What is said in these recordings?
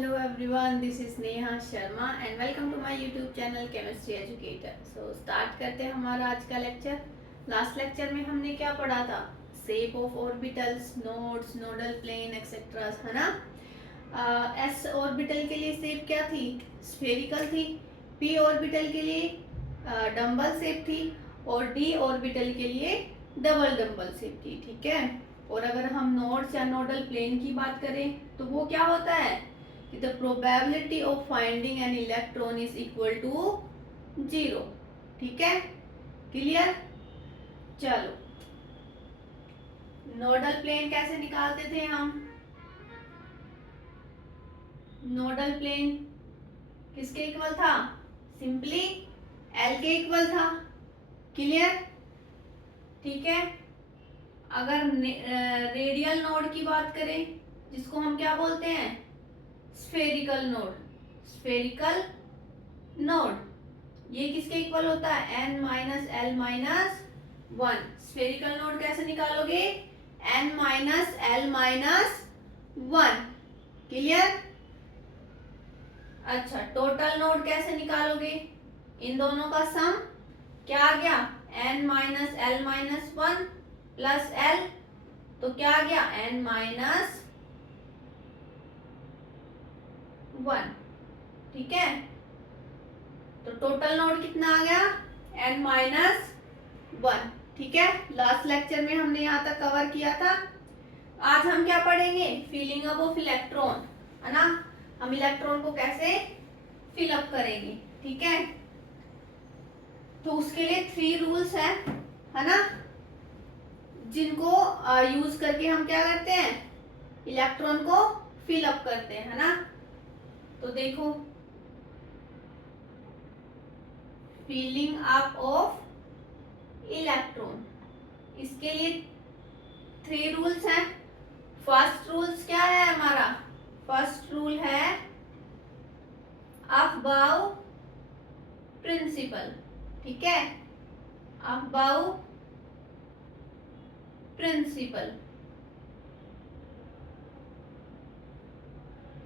Hello everyone, this is Neha Sharma and welcome to my YouTube channel Chemistry Educator. So start करते हैं हमारा आज का lecture. Last lecture में हमने क्या पढ़ा था? Shape of orbitals, nodes, nodal plane etcetera, है ना. एस ऑर्बिटल के लिए शेप क्या थी? स्फेरिकल थी. पी ऑर्बिटल के लिए डम्बल शेप थी और डी ऑर्बिटल के लिए डबल डम्बल शेप थी. ठीक है. और अगर हम नोड्स या नोडल प्लेन की बात करें तो वो क्या होता है कि the probability of finding an electron is equal to 0. ठीक है, क्लियर. चलो, नोडल प्लेन कैसे निकालते थे हम? नोडल प्लेन किसके इक्वल था? सिंपली एल के इक्वल था. क्लियर. ठीक है. अगर रेडियल नोड की बात करें जिसको हम क्या बोलते हैं? Spherical node. स्फेरिकल नोड ये किसके इक्वल होता है? n minus L minus 1. Spherical node कैसे निकालोगे? n minus L minus 1. Clear. अच्छा, टोटल नोड कैसे निकालोगे? इन दोनों का सम क्या आ गया? n minus L minus 1 plus L, तो क्या आ गया? n minus 1. ठीक है. तो टोटल नोड कितना आ गया? n minus 1. ठीक है. लास्ट लेक्चर में हमने यहाँ तक कवर किया था. आज हम क्या पढ़ेंगे? फिलिंग अप ऑफ इलेक्ट्रॉन, है ना. हम इलेक्ट्रॉन को कैसे फिलअप करेंगे. ठीक है. तो उसके लिए 3 रूल्स है ना, जिनको यूज करके हम क्या करते हैं? इलेक्ट्रॉन को फिलअप करते हैं, है ना. तो देखो, फिलिंग अप ऑफ इलेक्ट्रॉन, इसके लिए 3 रूल्स हैं. फर्स्ट रूल्स क्या है हमारा? फर्स्ट रूल है अबव प्रिंसिपल. ठीक है, अबव प्रिंसिपल,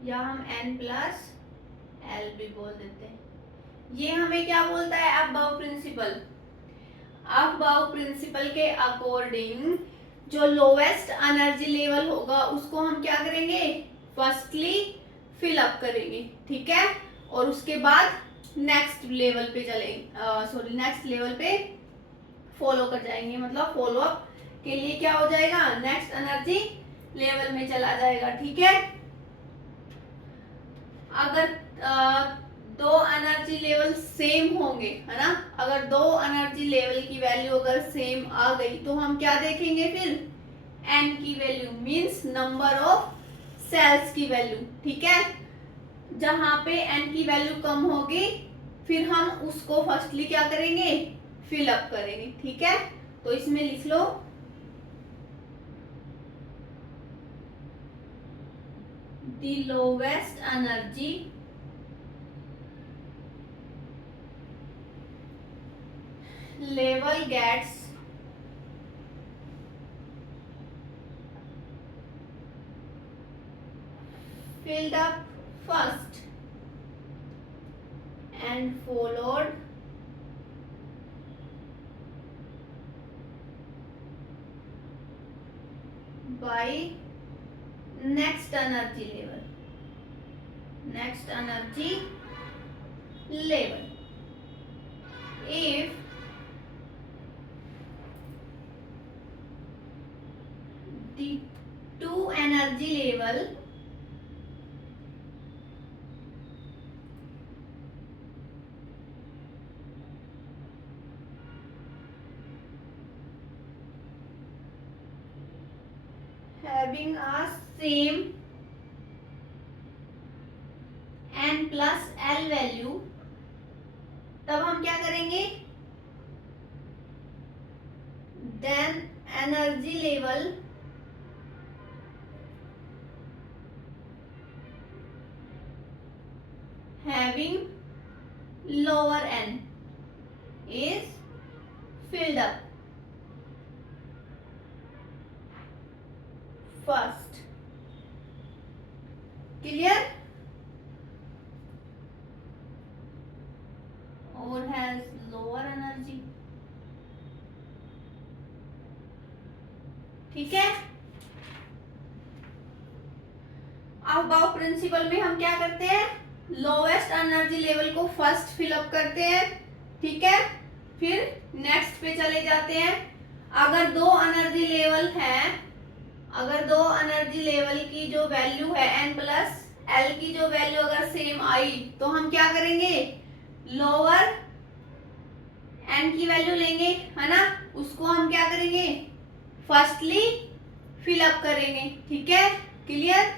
या हम n प्लस एल भी बोल देते हैं. ये हमें क्या बोलता है? Aufbau principle. अबव प्रिंसिपल के अकॉर्डिंग जो लोवेस्ट एनर्जी लेवल होगा उसको हम क्या करेंगे? फर्स्टली फिल अप करेंगे. ठीक है. और उसके बाद नेक्स्ट लेवल पे चलेंगे, नेक्स्ट लेवल पे फॉलो कर जाएंगे. मतलब फॉलो अप के लिए क्या हो जाएगा? नेक्स्ट एनर्जी लेवल में चला जाएगा. ठीक है. अगर दो एनर्जी लेवल सेम होंगे, है ना, अगर दो एनर्जी लेवल की वैल्यू अगर सेम आ गई तो हम क्या देखेंगे? फिर n की value means number of cells की वैल्यू. ठीक है. जहां पे n की वैल्यू कम होगी फिर हम उसको फर्स्टली क्या करेंगे? फिल अप करेंगे. ठीक है. तो इसमें लिख लो the lowest energy level gets filled up first and followed by next energy level. Next energy level. If the two energy level having a same n plus l value, तब हम क्या करेंगे? Then energy level having lower n is filled up first. Clear. ठीक है। Aufbau principle में हम क्या करते हैं, लोवेस्ट एनर्जी लेवल को फर्स्ट फिलअप करते हैं, ठीक है, फिर नेक्स्ट पे चले जाते हैं। अगर दो एनर्जी लेवल है, अगर दो एनर्जी लेवल की जो वैल्यू है n प्लस एल की जो वैल्यू अगर सेम आई तो हम क्या करेंगे, लोअर n की वैल्यू लेंगे, है ना, उसको हम क्या करेंगे, फर्स्टली फिलअप करेंगे, ठीक है, क्लियर।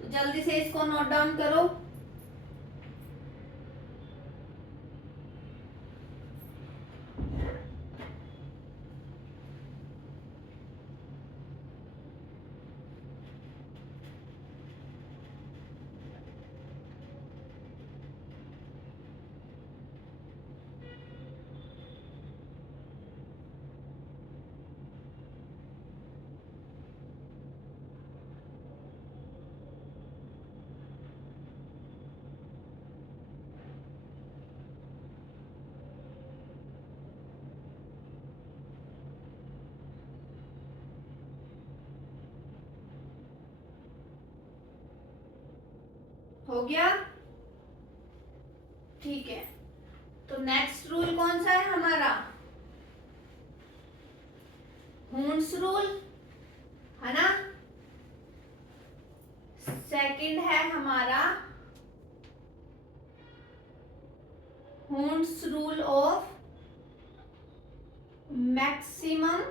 तो जल्दी से इसको नोट डाउन करो। हो गया, ठीक है। तो नेक्स्ट रूल कौन सा है हमारा, हून्स रूल, है ना। सेकंड है हमारा Hund's rule of maximum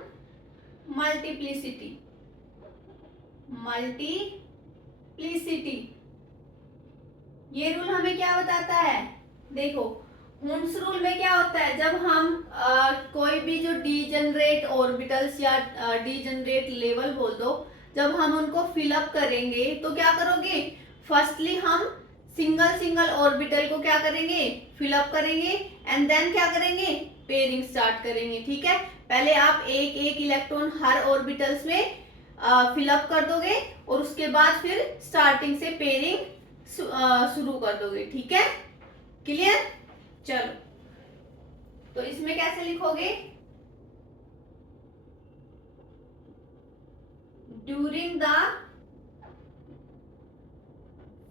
multiplicity, multiplicity. ये रूल हमें क्या बताता है, देखो हून्स रूल में क्या होता है, जब हम कोई भी जो डीजनरेट ऑर्बिटल्स या डीजनरेट लेवल बोल दो, जब हम उनको फिलअप करेंगे तो क्या करोगे, फर्स्टली हम सिंगल सिंगल ऑर्बिटल को क्या करेंगे, फिलअप करेंगे, एंड देन क्या करेंगे, पेयरिंग स्टार्ट करेंगे, ठीक है। पहले आप एक एक इलेक्ट्रॉन हर ऑर्बिटल्स में फिलअप कर दोगे और उसके बाद फिर स्टार्टिंग से पेयरिंग शुरू कर दोगे, ठीक है, क्लियर। चलो, तो इसमें कैसे लिखोगे, during the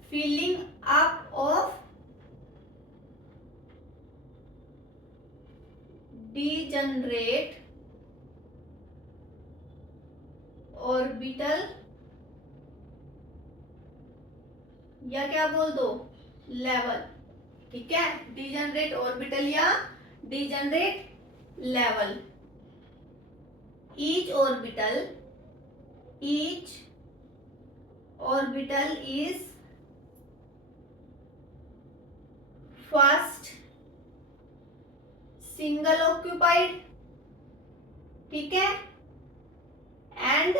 filling up of degenerate orbital, या क्या बोल दो, लेवल, ठीक है, डीजनरेट ऑर्बिटल या degenerate level. Each orbital is first single occupied, ठीक है, and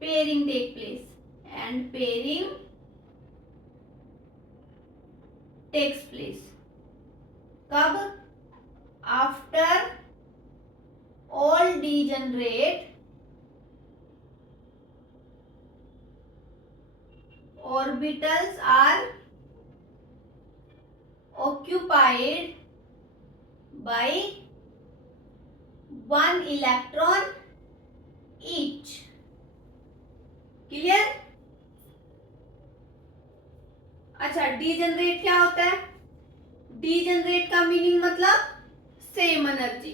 pairing take place, and pairing takes place कब, after all degenerate orbitals are occupied by one electron each, clear. अच्छा, डीजनरेट क्या होता है, डीजनरेट का meaning मतलब सेम एनर्जी,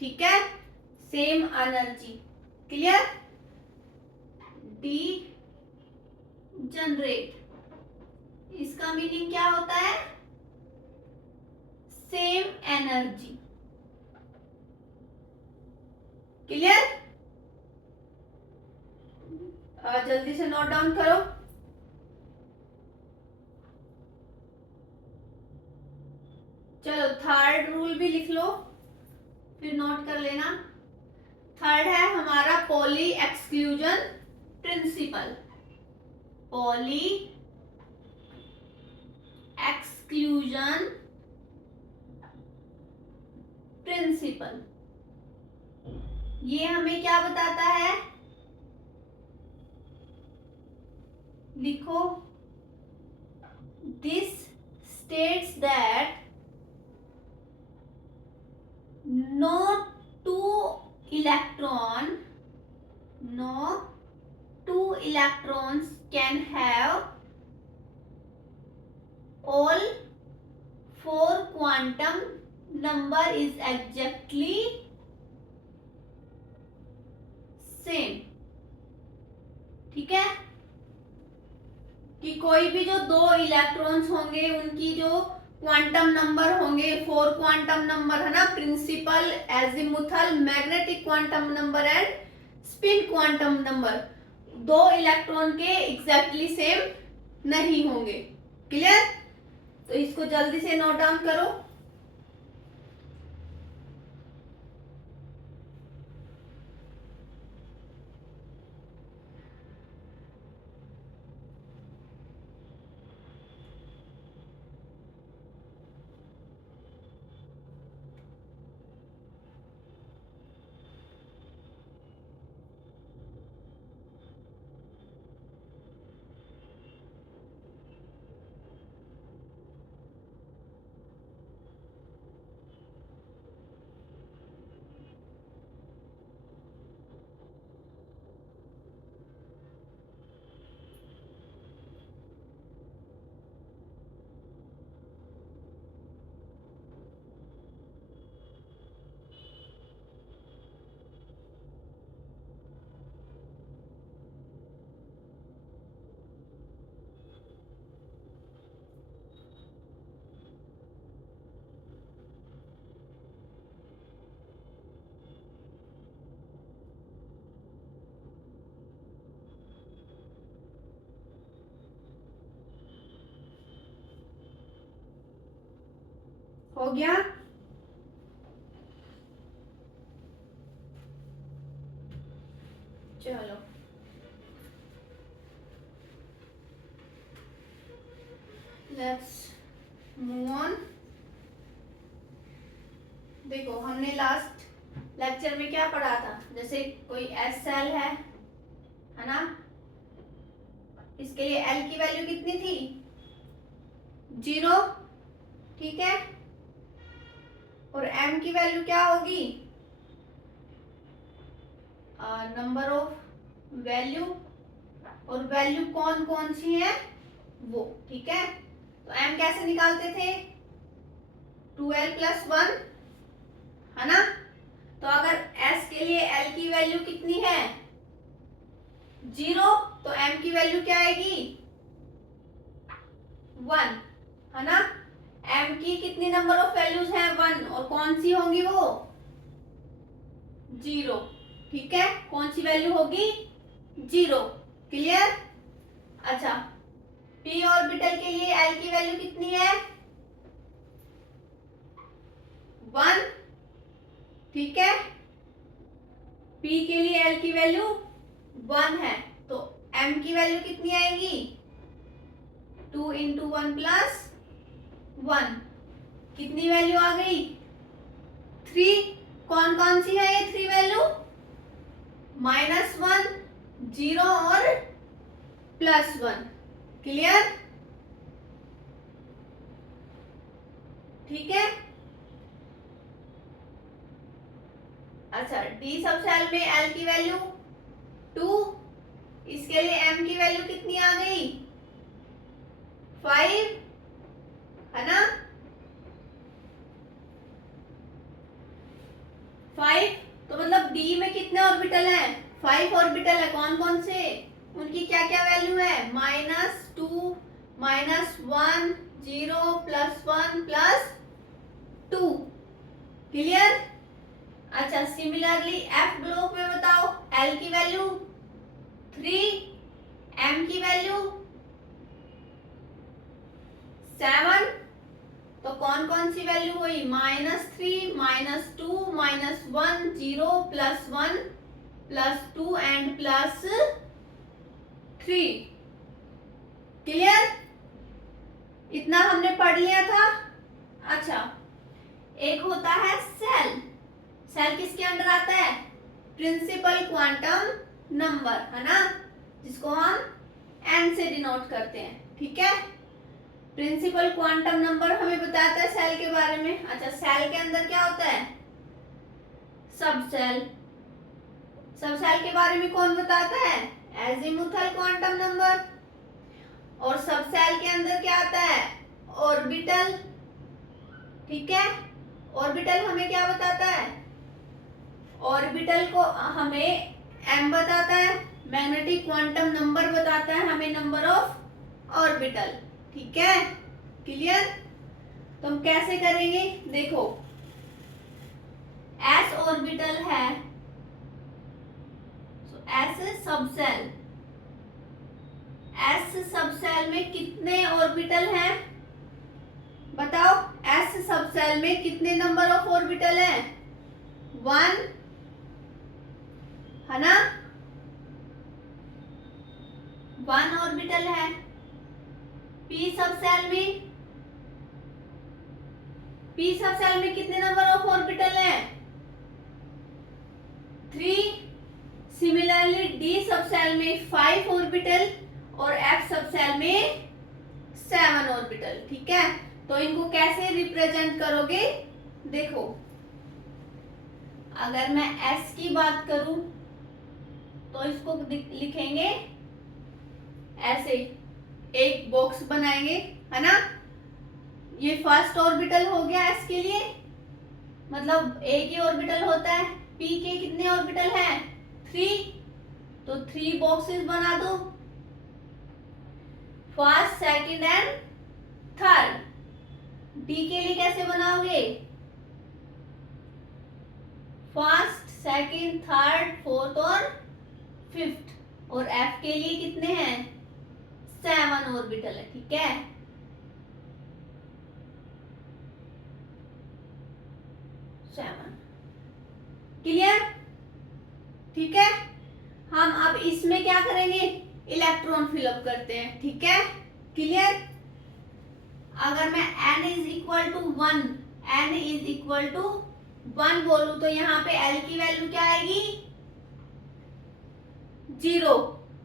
ठीक है, सेम एनर्जी, क्लियर। डीजनरेट इसका मीनिंग क्या होता है, सेम एनर्जी, क्लियर। जल्दी से नोट डाउन करो। चलो, थर्ड रूल भी लिख लो, फिर नोट कर लेना। थर्ड है हमारा poly exclusion principle, poly exclusion principle. ये हमें क्या बताता है, लिखो, this states that no two electron electrons can have all four quantum number is exactly same. ठीक है, कि कोई भी जो दो इलेक्ट्रॉन्स होंगे उनकी जो क्वांटम नंबर होंगे, फोर क्वांटम नंबर है ना, principal, azimuthal, magnetic quantum number and spin quantum number, दो इलेक्ट्रॉन के एग्जैक्टली सेम नहीं होंगे. क्लियर? तो इसको जल्दी से नोट डाउन करो. हो गया? चलो लेट्स मूव ऑन. देखो हमने लास्ट लेक्चर में क्या पढ़ा था, जैसे कोई एस सेल है ना, इसके लिए एल की वैल्यू कितनी थी? 0. ठीक है, और एम की वैल्यू क्या होगी? नंबर ऑफ वैल्यू, और वैल्यू कौन कौन सी है वो. ठीक है, तो एम कैसे निकालते थे? 2l+1 है ना. तो अगर एस के लिए एल की वैल्यू कितनी है? 0, तो एम की वैल्यू क्या आएगी? 1 है ना. एम की कितनी नंबर ऑफ वैल्यूज हैं? 1, और कौन सी होंगी वो? 0. ठीक है, कौन सी वैल्यू होगी? 0. क्लियर? अच्छा, पी ऑर्बिटल के लिए एल की वैल्यू कितनी है? 1. ठीक है, पी के लिए एल की वैल्यू 1 है, तो एम की वैल्यू कितनी आएगी? 2 × 1 + 1. कितनी वैल्यू आ गई? 3. कौन कौन सी है ये 3 वैल्यू? -1, 0 और +1. क्लियर? ठीक है. अच्छा, डी सब सेल में एल की वैल्यू 2, इसके लिए एम की वैल्यू कितनी आ गई? 5 है ना. 5, तो मतलब डी में कितने ऑर्बिटल हैं? 5 ऑर्बिटल है. कौन कौन से? उनकी क्या क्या वैल्यू है? -2, -1, 0, +1, +2. क्लियर? अच्छा, सिमिलरली एफ ब्लॉक में बताओ, एल की वैल्यू 3, एम की वैल्यू 7. तो कौन कौन सी वैल्यू हुई? -3, -2, -1, 0, +1, +2 एंड +3. क्लियर? इतना हमने पढ़ लिया था. अच्छा, एक होता है सेल. सेल किसके अंडर आता है? प्रिंसिपल क्वांटम नंबर है ना, जिसको हम एन से डिनोट करते हैं. ठीक है, प्रिंसिपल क्वांटम नंबर हमें बताता है सेल के बारे में. अच्छा, सेल के अंदर क्या होता है? सब सेल. सब सेल के बारे में कौन बताता है? Azimuthal quantum number. और सब सेल के अंदर क्या आता है? ऑर्बिटल। ठीक है, ऑर्बिटल हमें क्या बताता है? ऑर्बिटल को हमें m बताता है, मैग्नेटिक क्वांटम नंबर बताता है हमें नंबर ऑफ ऑर्बिटल। ठीक है, क्लियर? तो हम कैसे करेंगे? देखो, s ऑर्बिटल है, s सबसेल, s सबसेल में कितने ऑर्बिटल हैं? बताओ, s सबसेल में कितने नंबर ऑफ ऑर्बिटल हैं? 1 है ना, 1 ऑर्बिटल है। p सबसेल में कितने नंबर ऑफ ऑर्बिटल हैं? 3। सिमिलरली d सबसेल में 5 ऑर्बिटल और f सबसेल में 7 ऑर्बिटल। ठीक है, तो इनको कैसे रिप्रेजेंट करोगे? देखो, अगर मैं s की बात करूं तो इसको लिखेंगे ऐसे, एक बॉक्स बनाएंगे, है ना। ये फर्स्ट ऑर्बिटल हो गया s के लिए, मतलब एक ही ऑर्बिटल होता है। p के कितने ऑर्बिटल हैं? 3, तो 3 बॉक्सेस बना दो, first, second and third. d के लिए कैसे बनाओगे? फर्स्ट, सेकंड, थर्ड, फोर्थ और फिफ्थ। और f के लिए कितने हैं? 7 ऑर्बिटल है। ठीक है, क्लियर? ठीक है, हम अब इसमें क्या करेंगे? इलेक्ट्रॉन फिलअप करते हैं। ठीक है, क्लियर? अगर मैं n इज इक्वल टू 1 बोलूं तो यहाँ पे l की वैल्यू क्या आएगी? 0।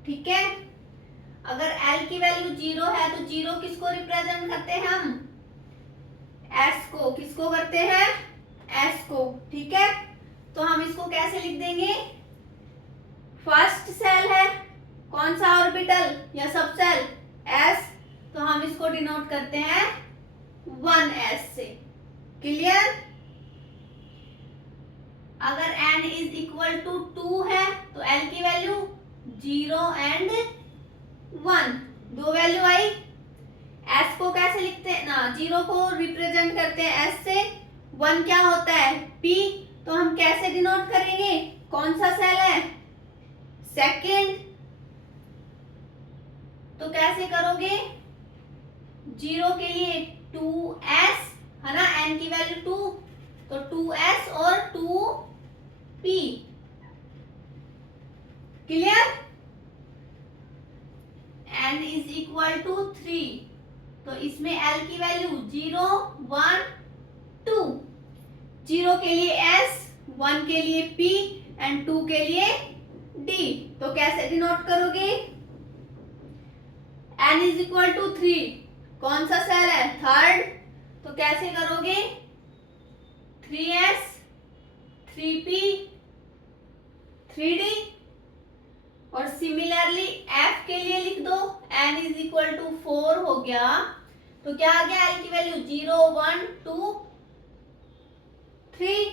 ठीक है, अगर l की वैल्यू 0 है तो 0 किसको रिप्रेजेंट करते हैं हम? s को। किसको करते हैं? s को। ठीक है, तो हम इसको कैसे लिख देंगे? फर्स्ट सेल है, कौन सा ऑर्बिटल या सब सेल? s, तो हम इसको डिनोट करते हैं 1s से। क्लियर? अगर n इज इक्वल टू 2 है तो l की value 0 and 1, 2 value I. s को कैसे लिखते हैं ना, 0 को रिप्रेजेंट करते हैं s से, 1 क्या होता है? p, तो हम कैसे डिनोट करेंगे? कौन सा सेल है? सेकंड, तो कैसे करोगे? 0 के लिए 2s है ना, n की वैल्यू 2, तो 2s और 2p। Clear? n is equal to 3, तो इसमें l की वैल्यू 0, 1, 2। 0 के लिए s, 1 के लिए p एंड 2 के लिए d। तो कैसे डिनोट करोगे? n इज इक्वल टू 3, कौन सा सेल है? थर्ड, तो कैसे करोगे? 3s, 3p, 3d। और सिमिलरली f के लिए लिख दो, n इज इक्वल टू 4 हो गया, तो क्या आ गया? l की वैल्यू 0, 1, 2, 3।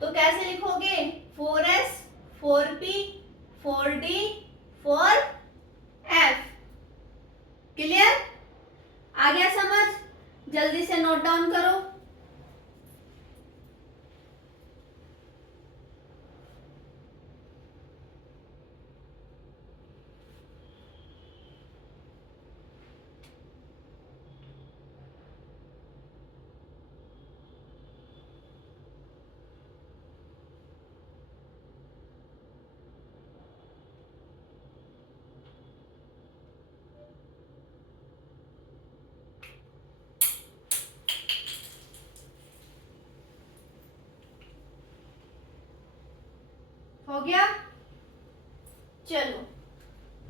तो कैसे लिखोगे? 4s, 4p, 4d, 4f। Clear? आ गया समझ? जल्दी से नोट डाउन करो। हो गया? चलो,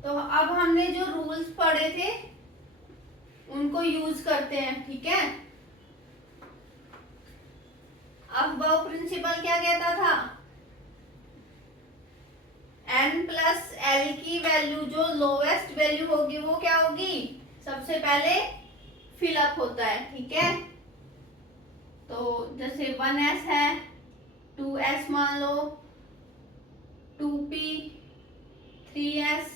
तो अब हमने जो रूल्स पढ़े थे उनको यूज करते हैं। ठीक है, अब वो प्रिंसिपल क्या कहता था? एन प्लस एल की वैल्यू जो लोवेस्ट वैल्यू होगी वो क्या होगी, सबसे पहले फिलअप होता है, ठीक है। तो जैसे 1s है, 2s मान लो, 2p, 3s,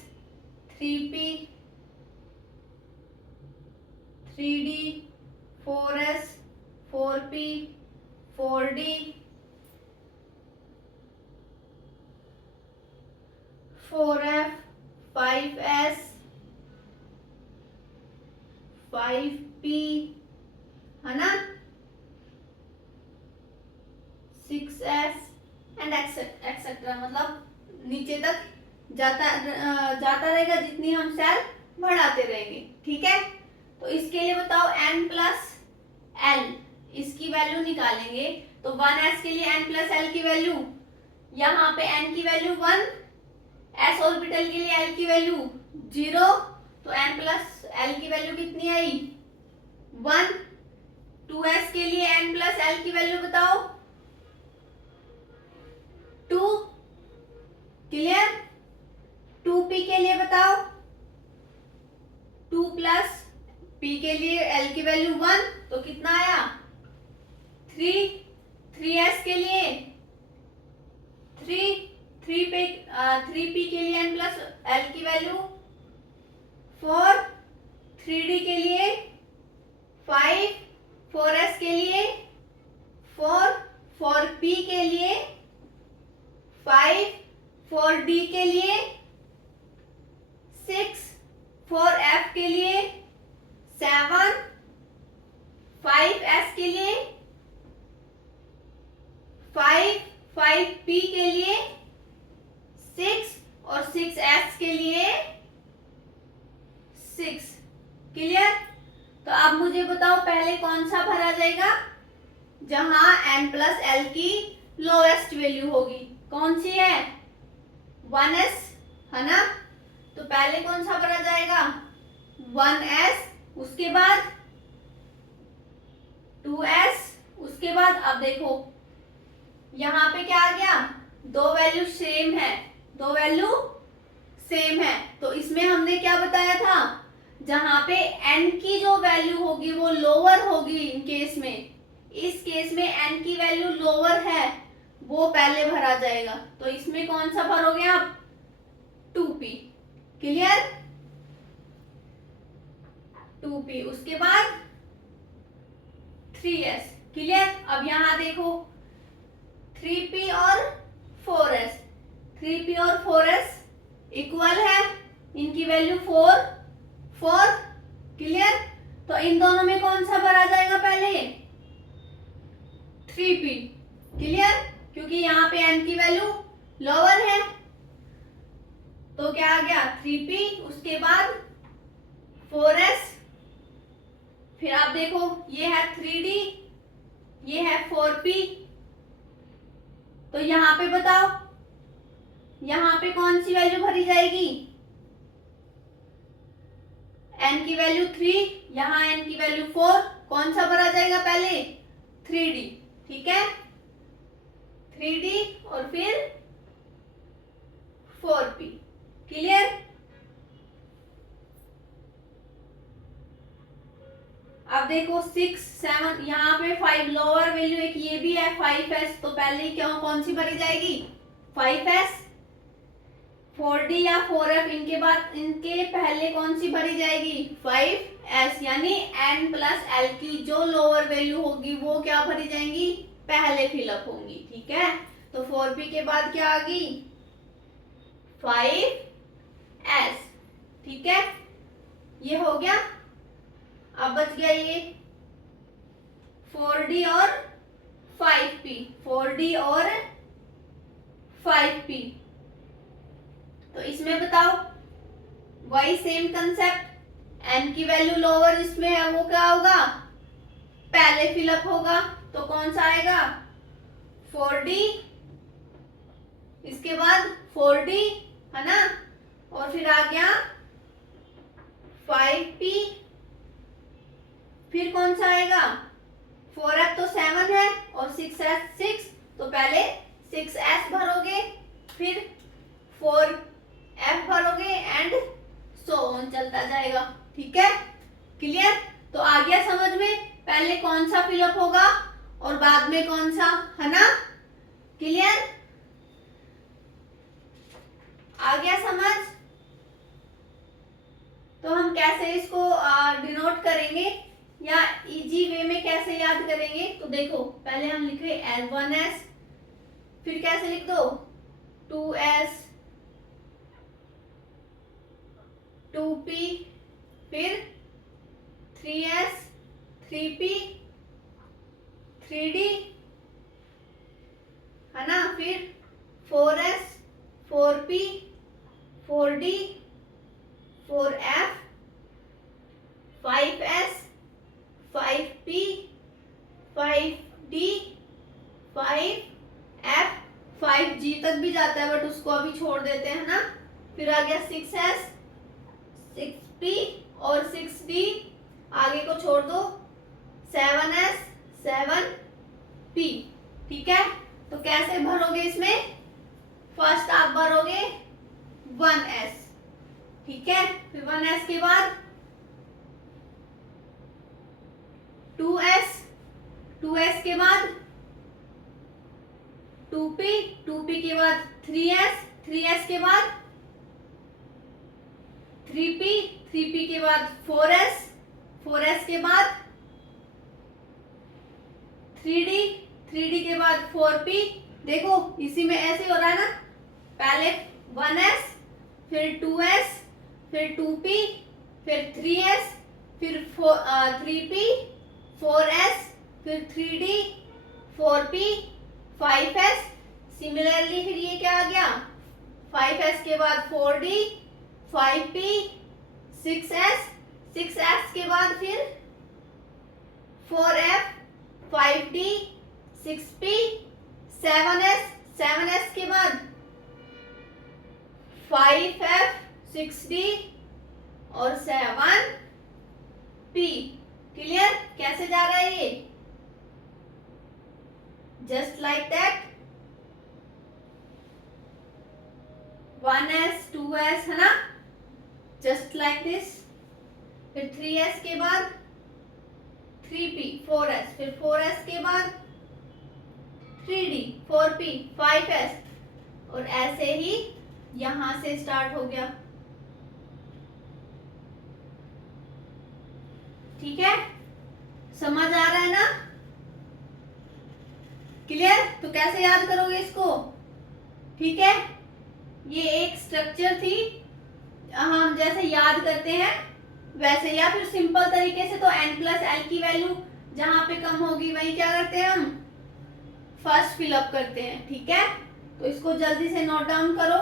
3p, 3d, 4s, 4p, 4d, 4f, 5s, 5p, है ना, 6s एंड एक्सेट्रा, मतलब नीचे तक जाता रहेगा जितनी हम सेल बढ़ाते रहेंगे, ठीक है। तो इसके लिए बताओ n प्लस एल, इसकी वैल्यू निकालेंगे। तो 1s के लिए n प्लस एल की वैल्यू, यहाँ पे n की वैल्यू 1, s ऑर्बिटल के लिए l की वैल्यू 0, तो n प्लस एल की वैल्यू कितनी आई, 1। 2s के लिए n प्लस एल की वैल्यू बताओ, 2, क्लियर। 2p के लिए बताओ, 2 प्लस p के लिए l की वैल्यू 1, तो कितना आया, 3। 3s के लिए 3, 3p के लिए n प्लस l की वैल्यू 4, 3d के लिए 5, 4s के लिए 4, 4p के लिए 5, 4d के लिए 6, 4f के लिए 7, 5s के लिए 5, 5p के लिए 6 और 6s के लिए 6, क्लियर। तो अब मुझे बताओ पहले कौन सा भरा जाएगा, जहां n प्लस एल की लोएस्ट वैल्यू होगी, कौन सी है, 1s, है ना। तो पहले कौन सा भरा जाएगा, 1s, उसके बाद 2s, उसके बाद अब देखो यहाँ पे क्या आ गया, दो वैल्यू सेम है, दो वैल्यू सेम है। तो इसमें हमने क्या बताया था, जहां पे n की जो वैल्यू होगी वो लोअर होगी, इन केस में, इस केस में n की वैल्यू लोअर है, वो पहले भरा जाएगा। तो इसमें कौन सा भरोगे आप, 2p, क्लियर, 2p, उसके बाद 3s, क्लियर। अब यहां देखो 3p और 4s, 3p और 4s इक्वल है, इनकी वैल्यू 4, 4, क्लियर। तो इन दोनों में कौन सा भरा जाएगा पहले, 3p, क्लियर, क्योंकि यहाँ पे n की वैल्यू लोअर है। तो क्या आ गया, 3p, उसके बाद 4s, फिर आप देखो ये है 3d, ये है 4p। तो यहाँ पे बताओ, यहाँ पे कौन सी वैल्यू भरी जाएगी, n की वैल्यू 3, यहाँ n की वैल्यू 4, कौन सा भरा जाएगा पहले, 3d, ठीक है, 3d और फिर 4p, क्लियर। अब देखो 6, 7, यहाँ पे 5 लोअर वैल्यू, एक ये भी है 5s, तो पहले क्यों कौन सी भरी जाएगी, 5s। 4d या 4f, इनके बाद इनके पहले कौन सी भरी जाएगी, 5s, यानी n प्लस एल की जो लोअर वैल्यू होगी वो क्या भरी जाएंगी, पहले फिलअप होंगी, ठीक है। तो 4p के बाद क्या आ गई, 5s, ठीक है, ये हो गया। अब बच गया ये 4d और 5p, 4d और 5p। तो इसमें बताओ वही सेम कंसेप्ट, n की वैल्यू लोअर इसमें है, वो क्या होगा, पहले फिलअप होगा। तो कौन सा आएगा, 4d, इसके बाद 4d, है ना, और फिर आ गया 5p, फिर कौन सा आएगा, 4f तो 7 है और 6s 6, तो पहले 6s भरोगे, फिर 4 F भरोगे एंड सो ऑन चलता जाएगा। ठीक है, क्लियर? तो आ गया समझ में, पहले कौन सा फिलअप होगा और बाद में कौन सा, है ना? क्लियर? आ गया समझ? तो हम कैसे इसको डिनोट करेंगे या इजी वे में कैसे याद करेंगे? तो देखो, पहले हम लिख रहे L1S, फिर कैसे लिख दो 2S 2P, फिर 3S 3P 3D, है ना? फिर 4S 4P 4D 4F 5S 5P 5D 5F 5G तक भी जाता है बट उसको अभी छोड़ देते हैं ना। फिर आ गया 6S 6P और 6D, आगे को छोड़ दो 7S 7P। ठीक है, तो कैसे भरोगे इसमें? फर्स्ट आप भरोगे 1S, ठीक है, फिर 1S के बाद 2S 2S के बाद 2P 2P के बाद 3S 3S के बाद 3P 3P के बाद 4S 4S के बाद 3D 3D के बाद 4P। देखो इसी में ऐसे हो रहा है ना, पहले 1S फिर 2S फिर 2P फिर 3S फिर 3P 4S फिर 3D 4P 5S। सिमिलरली फिर ये क्या आ गया 5S के बाद 4D 5P 6S 6S के बाद फिर 4F 5D 6P 7S 7S के बाद 5F 6D और 7P। क्लियर? कैसे जा रहा है ये? Just like that 1S 2S, है ना? Just like this. फिर 3S के बाद 3P 4S, फिर 4S के बाद 3D 4P 5S, और ऐसे ही यहां से स्टार्ट हो गया। ठीक है, समझ आ रहा है ना? क्लियर? तो कैसे याद करोगे इसको? ठीक है, ये एक स्ट्रक्चर थी, हम जैसे याद करते हैं वैसे, या फिर सिंपल तरीके से तो n+l की वैल्यू जहां पे कम होगी वही क्या करते हैं हम फर्स्ट फिलअप करते हैं। ठीक है, तो इसको जल्दी से नोट डाउन करो।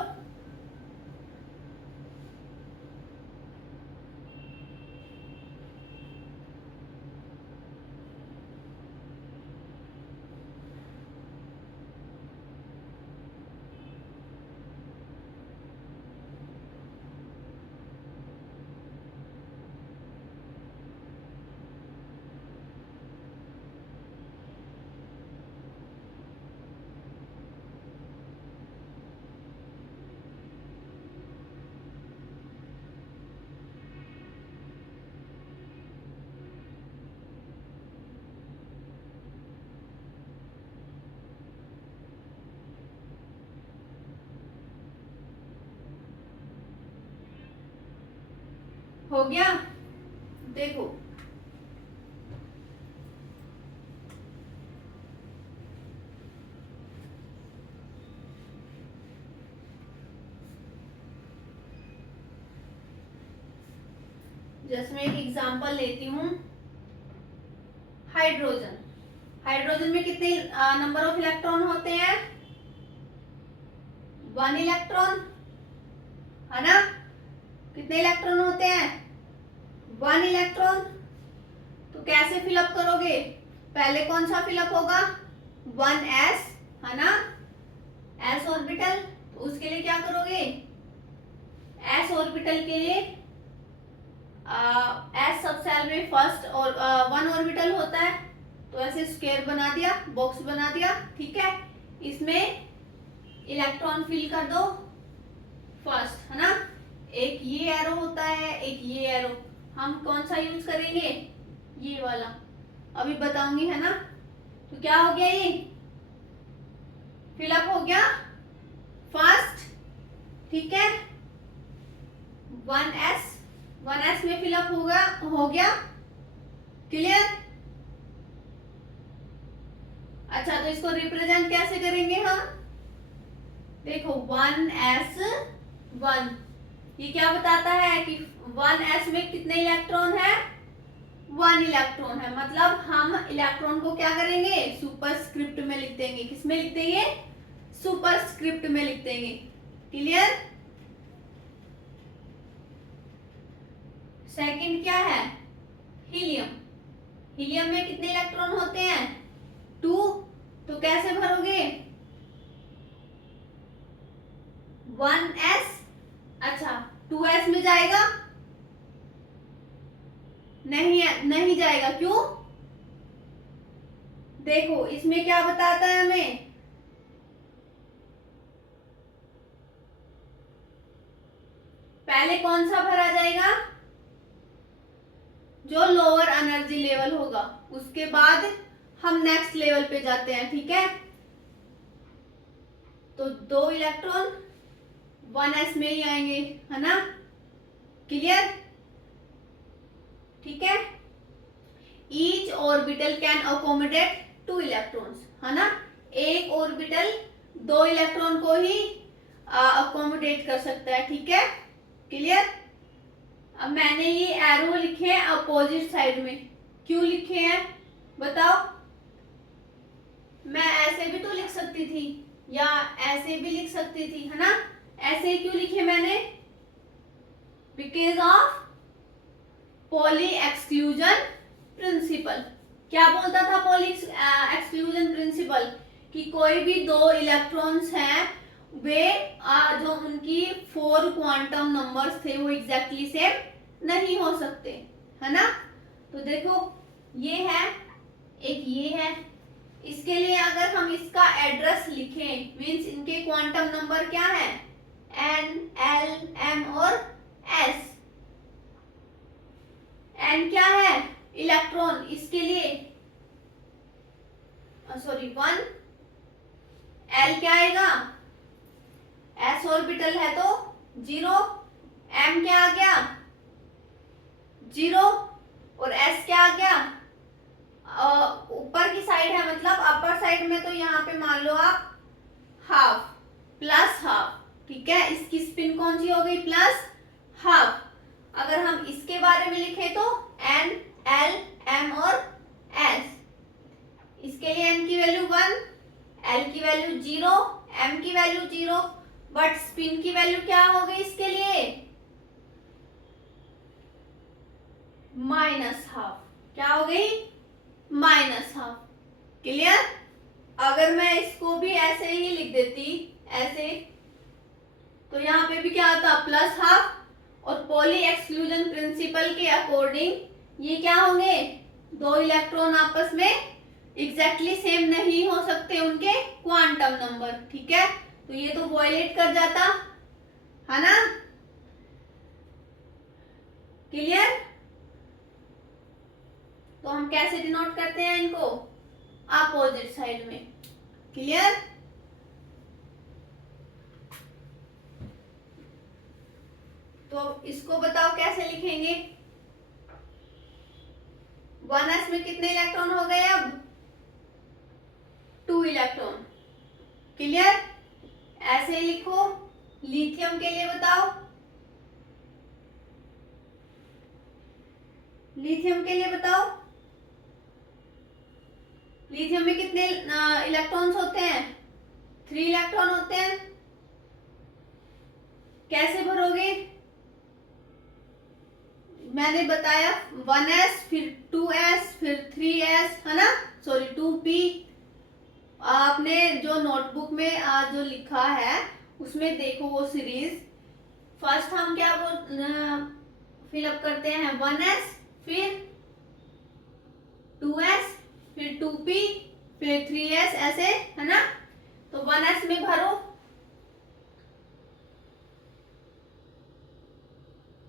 हो गया? देखो जैसे मैं एक एग्जांपल लेती हूँ, हाइड्रोजन। हाइड्रोजन में कितने नंबर ऑफ इलेक्ट्रॉन होते हैं? 1 इलेक्ट्रॉन, है ना? कितने इलेक्ट्रॉन होते हैं? 1 इलेक्ट्रॉन। तो कैसे फिलअप करोगे? पहले कौन सा फिलअप होगा? 1s, है ना? s orbital. तो उसके लिए क्या करोगे? s ऑर्बिटल के लिए s सब सेल में फर्स्ट और 1 ऑर्बिटल होता है, तो ऐसे स्क्वायर बना दिया, बॉक्स बना दिया। ठीक है, इसमें इलेक्ट्रॉन फिल कर दो फर्स्ट, है ना। एक ये एरो होता है, एक ये एरो। हम कौन सा यूज करेंगे? ये वाला। अभी बताऊंगी, है ना। तो क्या हो गया, ये फिलअप हो गया फर्स्ट, ठीक है। 1s में फिलअप हो गया। क्लियर? अच्छा, तो इसको रिप्रेजेंट कैसे करेंगे हम? देखो 1s1, ये क्या बताता है कि 1s में कितने इलेक्ट्रॉन है? 1 इलेक्ट्रॉन है। मतलब हम इलेक्ट्रॉन को क्या करेंगे? सुपरस्क्रिप्ट में लिख देंगे। किस में लिख देंगे? सुपरस्क्रिप्ट में लिख देंगे। क्लियर? सेकंड क्या है? हीलियम। हीलियम में कितने इलेक्ट्रॉन होते हैं? 2। तो कैसे भरोगे? 1s, अच्छा 2s में जाएगा? नहीं जाएगा। क्यों? देखो इसमें क्या बताता है हमें, पहले कौन सा भरा जाएगा? जो लोअर एनर्जी लेवल होगा, उसके बाद हम नेक्स्ट लेवल पे जाते हैं, ठीक है। तो 2 इलेक्ट्रॉन 1s में ही आएंगे, है ना। क्लियर? ठीक है। Each orbital can accommodate 2 electrons, है ना। एक ऑर्बिटल 2 इलेक्ट्रॉन को ही अकोमोडेट कर सकता है, ठीक है। क्लियर? अब मैंने ये एरो लिखे हैं अपोजिट साइड में। क्यों लिखे हैं बताओ? मैं ऐसे भी तो लिख सकती थी, या ऐसे भी लिख सकती थी, है ना। ऐसे क्यों लिखे मैंने? Because of poly exclusion principle. क्या बोलता था पॉली एक्सक्लूजन प्रिंसिपल? कि कोई भी 2 इलेक्ट्रॉन्स हैं, वे जो उनकी 4 क्वांटम नंबर्स थे वो एग्जैक्टली सेम नहीं हो सकते, है ना। तो देखो ये है, एक ये है। इसके लिए अगर हम इसका एड्रेस लिखें, मींस इनके क्वांटम नंबर क्या है? n, l, m और s। n क्या है? इलेक्ट्रॉन। इसके लिए सॉरी 1। l क्या आएगा? s ऑर्बिटल है तो 0। m क्या आ गया? 0। और s क्या आ गया? ऊपर की साइड है, मतलब अपर साइड में, तो यहाँ पे मान लो आप हाफ, प्लस हाफ, ठीक है। इसकी स्पिन कौन सी हो गई? Plus half. अगर हम इसके बारे में लिखें तो n, l, m और s। इसके लिए n की वैल्यू 1, l की वैल्यू 0, m की वैल्यू 0, बट स्पिन की वैल्यू क्या हो गई इसके लिए? -हाफ। क्या हो गई? -हाफ। क्लियर? अगर मैं इसको भी ऐसे ही लिख देती, ऐसे, तो यहाँ पे भी क्या आता? +हाफ। और पॉली एक्सक्लूजन प्रिंसिपल के अकॉर्डिंग ये क्या होंगे? 2 इलेक्ट्रॉन आपस में एग्जैक्टली सेम नहीं हो सकते, उनके क्वांटम नंबर, ठीक है। तो ये तो वायलेट कर जाता, है ना। क्लियर? तो हम कैसे डिनोट करते हैं इनको? अपोजिट साइड में। क्लियर? तो इसको बताओ कैसे लिखेंगे? 1s में कितने इलेक्ट्रॉन हो गए? अब 2 इलेक्ट्रॉन। क्लियर? ऐसे लिखो। लिथियम के लिए बताओ, लिथियम के लिए बताओ, लिथियम में कितने इलेक्ट्रॉन्स होते हैं? 3 इलेक्ट्रॉन होते हैं। कैसे भरोगे? मैंने बताया 1s, फिर 2s, फिर 3s, है ना। Sorry 2p। आपने जो नोटबुक में जो लिखा है उसमें देखो वो सीरीज। फर्स्ट हम क्या फिलअप करते हैं? 1s, फिर 2s, फिर 2p, फिर 3s, ऐसे, है ना। तो 1s में भरो,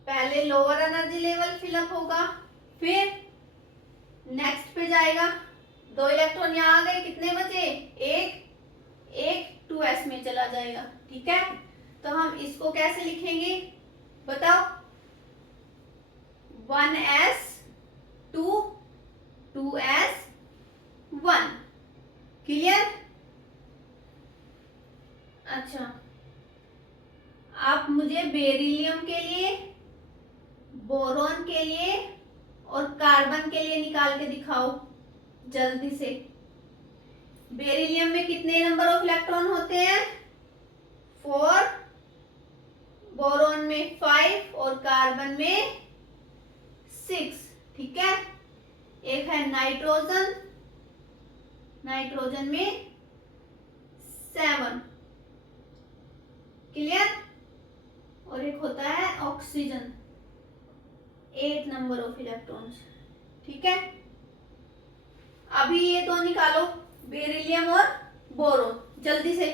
पहले लोअर एनर्जी लेवल फिलअप होगा, फिर नेक्स्ट पे जाएगा, 2 इलेक्ट्रॉन यहाँ आ गए, कितने बचे, एक 2s में चला जाएगा। ठीक है, तो हम इसको कैसे लिखेंगे बताओ, 1s 2 2s 1। क्लियर? अच्छा, आप मुझे बेरिलियम के लिए, बोरॉन के लिए और कार्बन के लिए निकाल के दिखाओ जल्दी से। बेरिलियम में कितने नंबर ऑफ इलेक्ट्रॉन होते हैं, 4, बोरॉन में 5 और कार्बन में 6। ठीक है, एक है नाइट्रोजन, नाइट्रोजन में 7। क्लियर? और एक होता है ऑक्सीजन, 8 नंबर ऑफ इलेक्ट्रॉन्स। ठीक है, अभी ये दो निकालो, बेरिलियम और बोरोन, जल्दी से।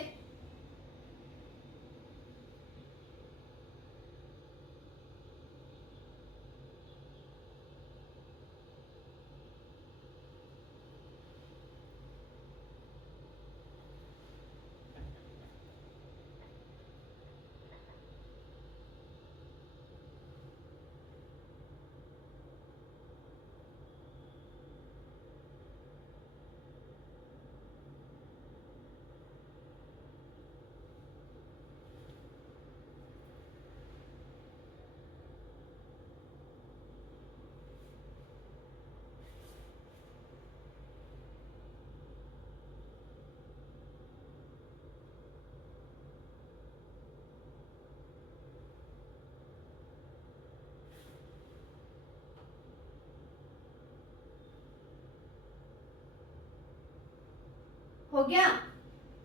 हो गया?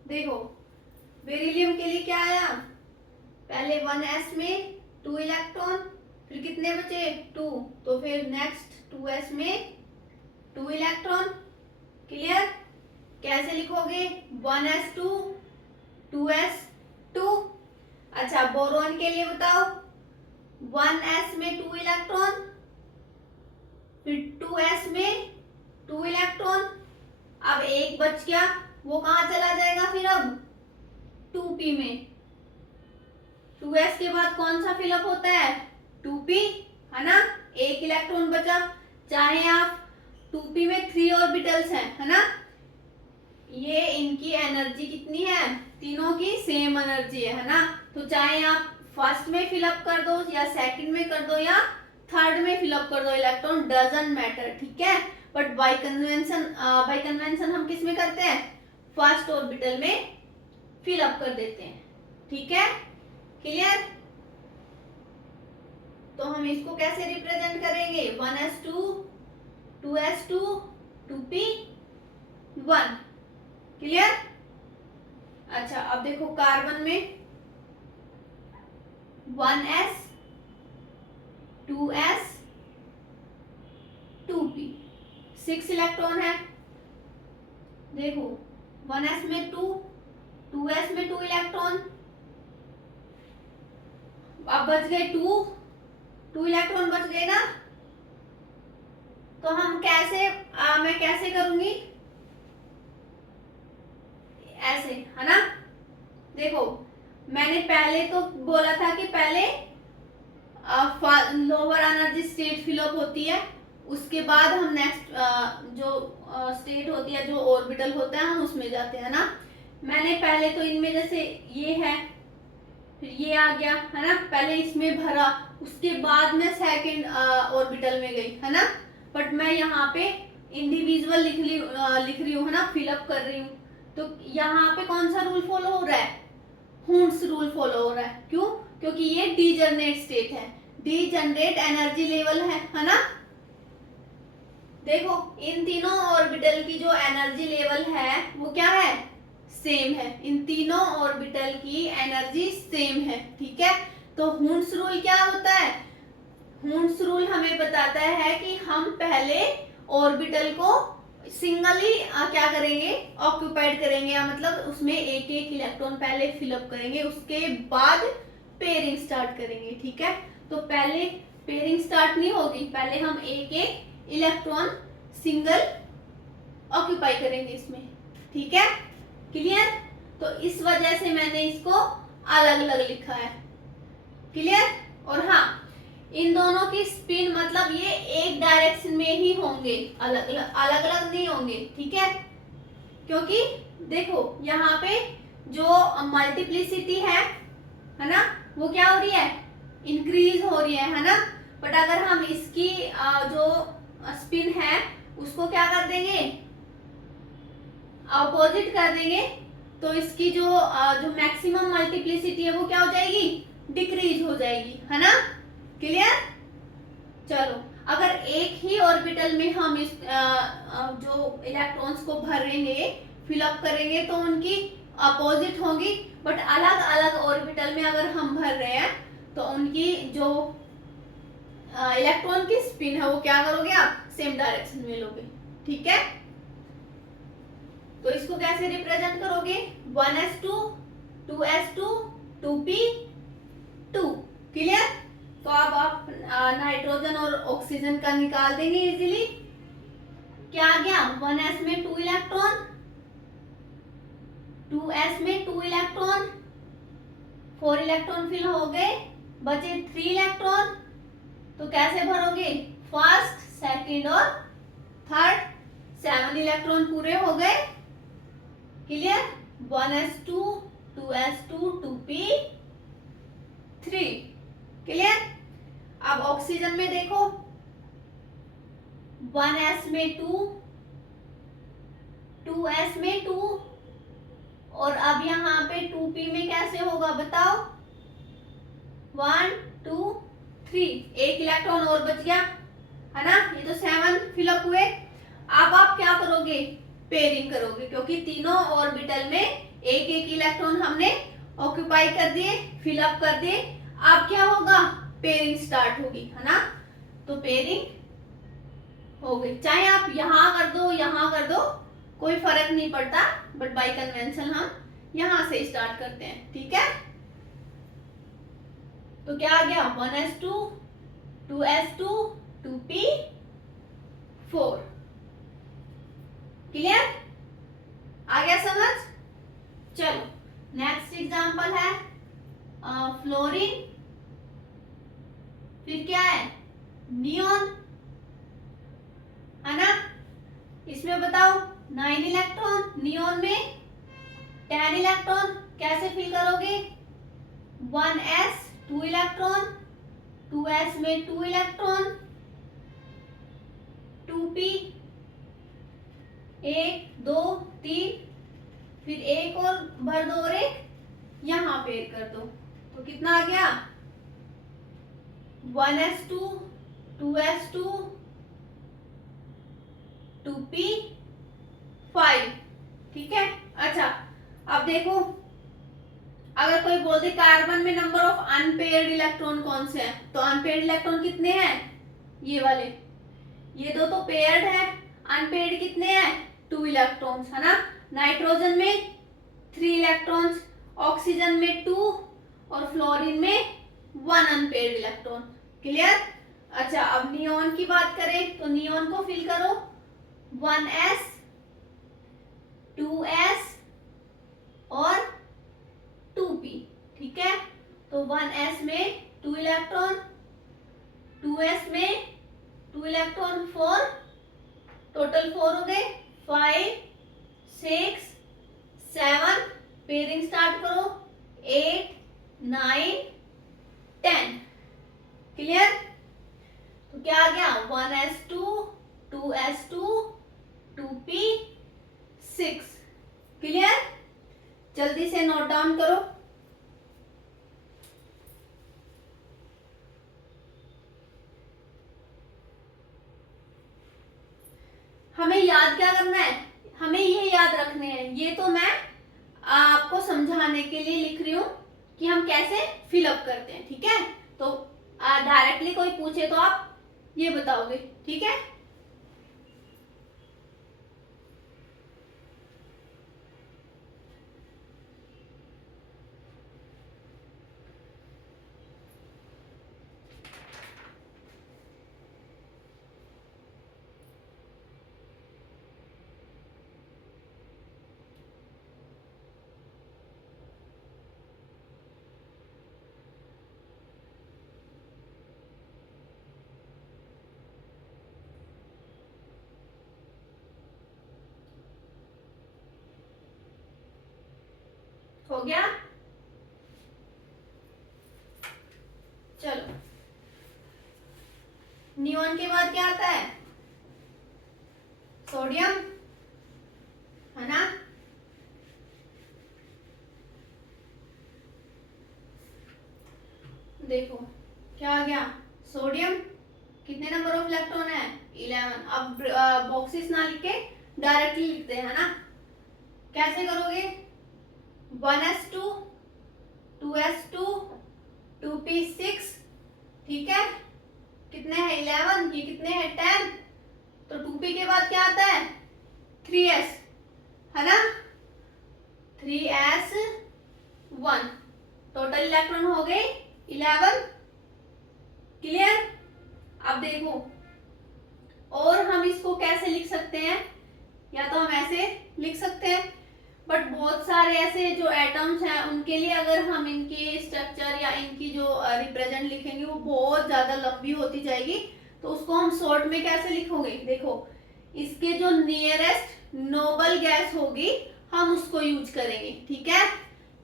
देखो, बेरिलियम के लिए क्या आया, पहले 1s में 2 इलेक्ट्रॉन, फिर कितने बचे, 2, तो फिर नेक्स्ट 2s में 2 इलेक्ट्रॉन। क्लियर? कैसे लिखोगे, 1s2 2s2। अच्छा, बोरॉन के लिए बताओ, 1s में 2 इलेक्ट्रॉन, फिर 2s में 2 इलेक्ट्रॉन। अब एक बच गया, वो कहां चला जाएगा फिर, अब 2p में। 2s के बाद कौन सा फिलअप होता है, 2p, है ना, एक इलेक्ट्रॉन बचा। चाहे आप 2p में 3 ऑर्बिटल्स हैं, है ना, ये इनकी एनर्जी कितनी है, तीनों की सेम एनर्जी है ना, तो चाहे आप फर्स्ट में फिलअप कर दो या सेकंड में कर दो या थर्ड में फिलअप कर दो इलेक्ट्रॉन, डजंट मैटर। ठीक है, बट बाय कन्वेंशन हम किस में करते हैं, फर्स्ट ऑर्बिटल में फिलअप कर देते हैं। ठीक है, क्लियर? तो हम इसको कैसे रिप्रेजेंट करेंगे, 1s2 2s2 2p1। क्लियर? अच्छा, अब देखो कार्बन में 1s 2s 2p, 6 इलेक्ट्रॉन है। देखो, 1s में 2, 2s में 2 इलेक्ट्रॉन, अब बच गए 2 इलेक्ट्रॉन बच गए ना। तो हम कैसे, मैं कैसे करूंगी, ऐसे, है ना। देखो, मैंने पहले तो बोला था कि पहले लोअर एनर्जी स्टेट फिलअप होती है, उसके बाद हम नेक्स्ट जो स्टेट होती है, जो ऑर्बिटल होता है, हम उसमें जाते हैं ना। मैंने पहले तो इनमें जैसे ये है, फिर ये आ गया, है ना, पहले इसमें भरा, उसके बाद में सेकंड ऑर्बिटल में गई, है ना। बट मैं यहाँ पे इंडिविजुअल लिख रही हूँ, है ना, फिलअप कर रही हूँ। तो यहाँ पे कौन सा रूल फॉलो हो रहा है, हुंड्स रूल फॉलो हो रहा है। क्यों? क्योंकि ये डीजनरेट स्टेट है, डीजनरेट एनर्जी लेवल है ना। देखो, इन तीनों ऑर्बिटल की जो एनर्जी लेवल है वो क्या है, सेम है। इन तीनों ऑर्बिटल की एनर्जी सेम है। ठीक है, तो हुंड्स रूल क्या होता है, हुंड्स रूल हमें बताता है कि हम पहले ऑर्बिटल को सिंगली क्या करेंगे, ऑक्यूपाइड करेंगे, या मतलब उसमें एक एक इलेक्ट्रॉन पहले फिलअप करेंगे, उसके बाद पेयरिंग स्टार्ट करेंगे। ठीक है, तो पहले पेयरिंग स्टार्ट नहीं होगी, पहले हम एक एक इलेक्ट्रॉन सिंगल ऑक्यूपाई करेंगे इसमें, ठीक है, क्लियर। तो इस वजह से मैंने इसको अलग अलग लिखा है, क्लियर। और हाँ, इन दोनों की स्पिन मतलब ये एक डायरेक्शन में ही होंगे, अलग अलग नहीं होंगे, ठीक है। क्योंकि देखो यहाँ पे जो मल्टीप्लिसिटी है ना, वो क्या हो रही है, इंक्रीज हो रही है ना। बट अगर हम इसकी जो स्पिन है उसको क्या कर देंगे, अपोजिट कर देंगे, तो इसकी जो मैक्सिमम मल्टीप्लिसिटी है वो क्या हो जाएगी, डिक्रीज हो जाएगी, है ना, क्लियर। चलो, अगर एक ही ऑर्बिटल में हम इस जो इलेक्ट्रॉन्स को भरेंगे, फिलअप करेंगे, तो उनकी अपोजिट होंगी। बट अलग अलग ऑर्बिटल में अगर हम भर रहे हैं तो उनकी जो इलेक्ट्रॉन की स्पिन है वो क्या करोगे आप, सेम डायरेक्शन में लोगे, ठीक है। तो इसको कैसे रिप्रेजेंट करोगे, 1s2 2s2 2p2, क्लियर। तो अब आप नाइट्रोजन और ऑक्सीजन का निकाल देंगे इजीली। क्या आ गया, 1s में 2 इलेक्ट्रॉन, 2s में 2 इलेक्ट्रॉन, 4 इलेक्ट्रॉन फिल हो गए, बचे 3 इलेक्ट्रॉन। तो कैसे भरोगे, फर्स्ट सेकंड और थर्ड, 7 इलेक्ट्रॉन पूरे हो गए, clear. 1s2 2s2 2p3, clear. अब ऑक्सीजन में देखो, 1s में 2, 2s में 2, और अब यहाँ पे 2p में कैसे होगा बताओ, 1 2 3, एक इलेक्ट्रॉन और बच गया, है ना। ये तो 7 फिलअप हुए। अब आप क्या करोगे, पेयरिंग करोगे, क्योंकि तीनों ऑर्बिटल में एक एक इलेक्ट्रॉन हमने ऑक्यूपाई कर दिए, फिलअप कर दिए। अब क्या होगा, पेयरिंग स्टार्ट होगी, है ना। तो पेयरिंग हो गई, चाहे आप यहां कर दो यहां कर दो, कोई फर्क नहीं पड़ता, बट बाय कन्वेंशन हम यहां से स्टार्ट करते हैं, ठीक है। तो क्या आ गया, 1s2 2s2 2p4, क्लियर, आ गया समझ। चलो नेक्स्ट एग्जांपल है फ्लोरीन, फिर क्या है, नियोन, है ना। इसमें बताओ 9 इलेक्ट्रॉन, नियोन में 10 इलेक्ट्रॉन, कैसे फिल करोगे, 1s 2 इलेक्ट्रॉन, 2s में 2 इलेक्ट्रॉन, 2p 1 2 3, फिर एक और भर दो और एक यहां पेयर कर दो, तो कितना आ गया, 1s2 2s2 2p5, ठीक है। अच्छा, अब देखो, अगर कोई बोल दे कार्बन में नंबर ऑफ अनपेयर्ड इलेक्ट्रॉन कौन से हैं, तो अनपेयर्ड इलेक्ट्रॉन कितने हैं, ये वाले, ये दो तो पेयर्ड है, अनपेयर्ड कितने हैं, 2 इलेक्ट्रॉन्स, है ना। नाइट्रोजन में 3 इलेक्ट्रॉन्स, ऑक्सीजन में 2, और फ्लोरीन में 1 अनपेयर्ड इलेक्ट्रॉन, क्लियर। अच्छा, अब नियोन की बात करें तो नियोन को फिल करो, 1s 2s और 2p, ठीक है। तो 1s में 2 इलेक्ट्रॉन, 2s में 2 इलेक्ट्रॉन 4, टोटल 4 हो गए, 5 6 7, पेयरिंग स्टार्ट करो, 8 9 10, क्लियर। तो क्या आ गया, 1s2 2s2 2p6, क्लियर। जल्दी से नोट डाउन करो। हमें याद क्या करना है, हमें ये याद रखने हैं, ये तो मैं आपको समझाने के लिए लिख रही हूँ कि हम कैसे फिलअप करते हैं, ठीक है। तो डायरेक्टली कोई पूछे तो आप ये बताओगे, ठीक है। हो गया। चलो, नियोन के बाद क्या आता है? सोडियम, है ना। देखो क्या आ गया, सोडियम। कितने नंबर ऑफ इलेक्ट्रॉन है? 11। अब बॉक्सेस ना लिख के डायरेक्टली लिखते हैं, ना। कैसे करोगे? 1s2, 2s2, 2p6, ठीक है। कितने हैं? 11। ये कितने हैं? 10। तो 2p के बाद क्या आता है? 3s, है ना। 3s1। टोटल इलेक्ट्रॉन हो गए 11। क्लियर? अब देखो, और हम इसको कैसे लिख सकते हैं? या तो हम ऐसे लिख सकते हैं, बट बहुत सारे ऐसे जो एटम्स हैं उनके लिए अगर हम इनके स्ट्रक्चर या इनकी जो रिप्रेजेंट लिखेंगे वो बहुत ज्यादा लंबी होती जाएगी। तो उसको हम शॉर्ट में कैसे लिखोगे? देखो, इसके जो नियरेस्ट नोबल गैस होगी हम उसको यूज करेंगे, ठीक है।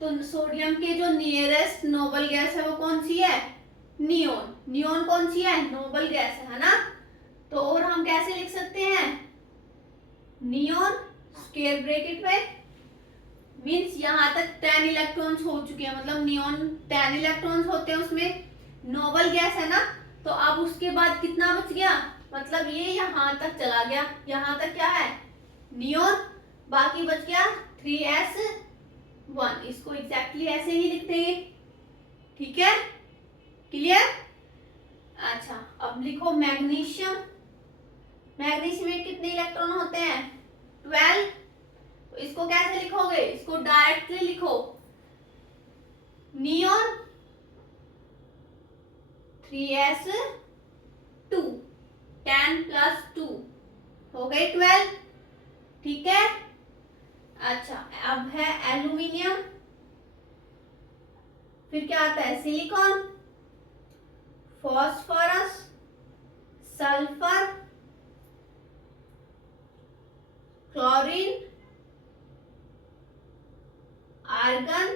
तो सोडियम के जो नियरेस्ट नोबल गैस है वो कौन सी है? नियोन। नियोन कौन सी है? नोबल गैस है ना। तो और हम कैसे लिख सकते हैं? नियोन स्क्वायर ब्रैकेट में, मीन्स यहाँ तक 10 इलेक्ट्रॉन्स हो चुके हैं, मतलब नियोन 10 इलेक्ट्रॉन्स होते हैं उसमें, नोबल गैस है ना। तो अब उसके बाद कितना बच गया? मतलब ये यहाँ तक चला गया, यहाँ तक क्या है? नियोन। बाकी बच गया 3s1। इसको एग्जैक्टली ऐसे ही लिख देंगे, ठीक है। क्लियर? अच्छा, अब लिखो मैग्नीशियम। मैग्नीशियम में कितने इलेक्ट्रॉन होते हैं? 12। तो इसको कैसे लिखोगे? इसको डायरेक्टली लिखो, नियोन 3s2, 10 + 2 हो गए 12, ठीक है। अच्छा, अब है एल्यूमिनियम। फिर क्या आता है? Silicon, phosphorus, sulphur, chlorine, argon,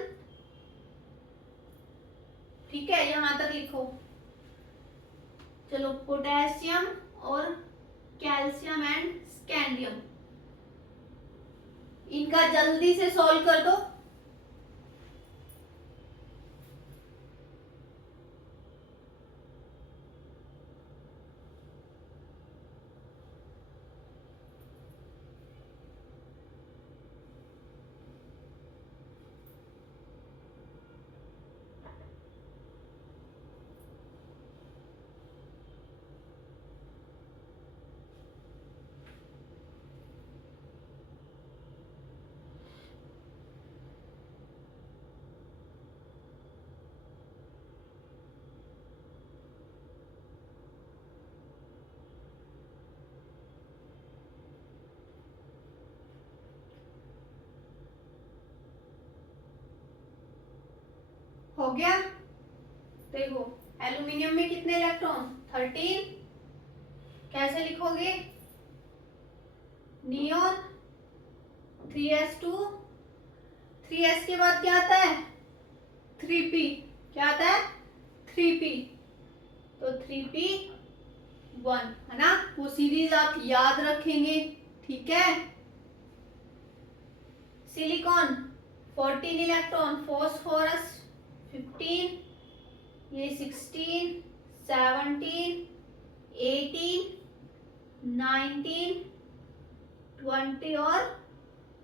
ठीक है। यहां तक लिखो। चलो, पोटेशियम और कैल्शियम एंड स्कैंडियम, इनका जल्दी से सॉल्व कर दो। हो गया। देखो, एल्यूमिनियम में कितने इलेक्ट्रॉन? 13। कैसे लिखोगे? नियोन 3s2, 3s के बाद क्या आता है? 3p। क्या आता है? 3p। तो 3p1, है ना। वो सीरीज आप याद रखेंगे, ठीक है। सिलिकॉन 14 इलेक्ट्रॉन, फॉस्फोरस 15, ये 16, 17, 18, 19, 20 और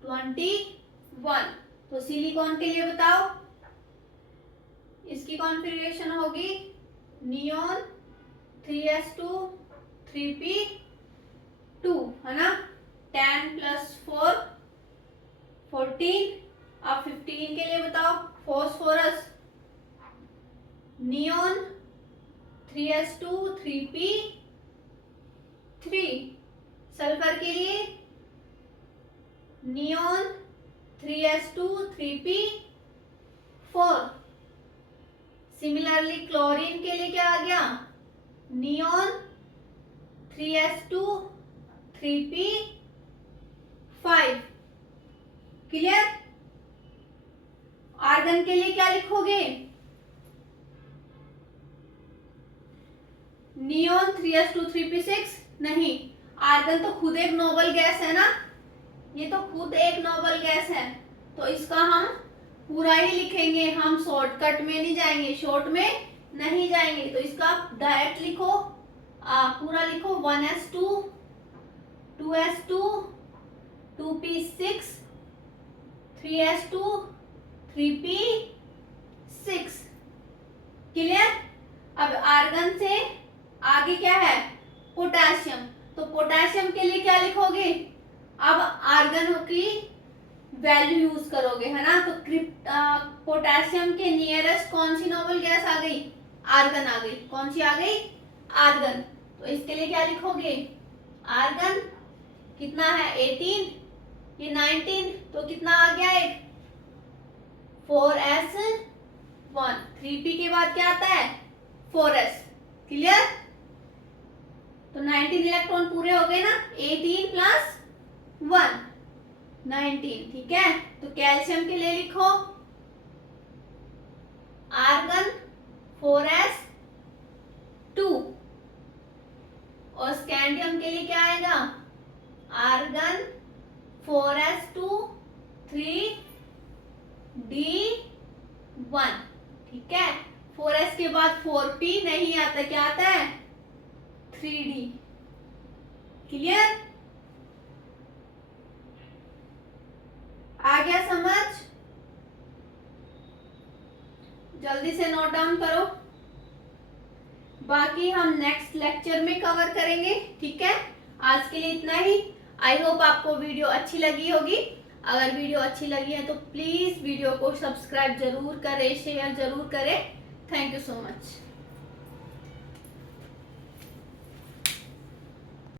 21। तो सिलिकॉन के लिए बताओ, इसकी कॉन्फ़िगरेशन होगी नियोन 3s2, 3p2, है ना। 10 + 4 14। अब 15 के लिए बताओ, phosphorus neon 3s2, 3p3। Sulphur के लिए neon 3s2, 3p4। Similarly chlorine के लिए क्या आ गया? Neon 3s2, 3p5। Clear? Argon के लिए क्या लिखोगे? नियोन 3s2 3p6 नहीं, आर्गन तो खुद एक नोबल गैस है ना, ये तो खुद एक नोबल गैस है, तो इसका हम पूरा ही लिखेंगे, हम शॉर्टकट में नहीं जाएंगे, शॉर्ट में नहीं जाएंगे, तो इसका डायरेक्ट लिखो, पूरा लिखो 1s2 2s2 2p6 3s2 3p6। Clear? अब आर्गन से आगे क्या है? पोटेशियम, तो पोटेशियम के लिए क्या लिखोगे? अब आर्गन की वैल्यू यूज करोगे, है ना, तो पोटेशियम के नियरेस्ट कौन सी नोबल गैस आ गई? आर्गन आ गई। कौन सी आ गई? आर्गन। तो इसके लिए क्या लिखोगे? आर्गन कितना है? 18, ये 19, तो कितना आ गया? एक 4s1। 3p के बाद क्या आता है? 4s। क्लियर? तो 19 इलेक्ट्रॉन पूरे हो गए ना, 18 प्लस 1 19। ठीक है, तो कैल्शियम के लिए लिखो आर्गन 4s2, और स्कैंडियम के लिए क्या आएगा? Argon 4s2 3d1। ठीक है, 4s के बाद 4p नहीं आता, क्या आता है? 3d। क्लियर? आ गया समझ? जल्दी से नोट डाउन करो, बाकी हम नेक्स्ट लेक्चर में कवर करेंगे। ठीक है, आज के लिए इतना ही। आई होप आपको वीडियो अच्छी लगी होगी। अगर वीडियो अच्छी लगी है तो प्लीज वीडियो को सब्सक्राइब जरूर करें, शेयर जरूर करें। Thank you so much.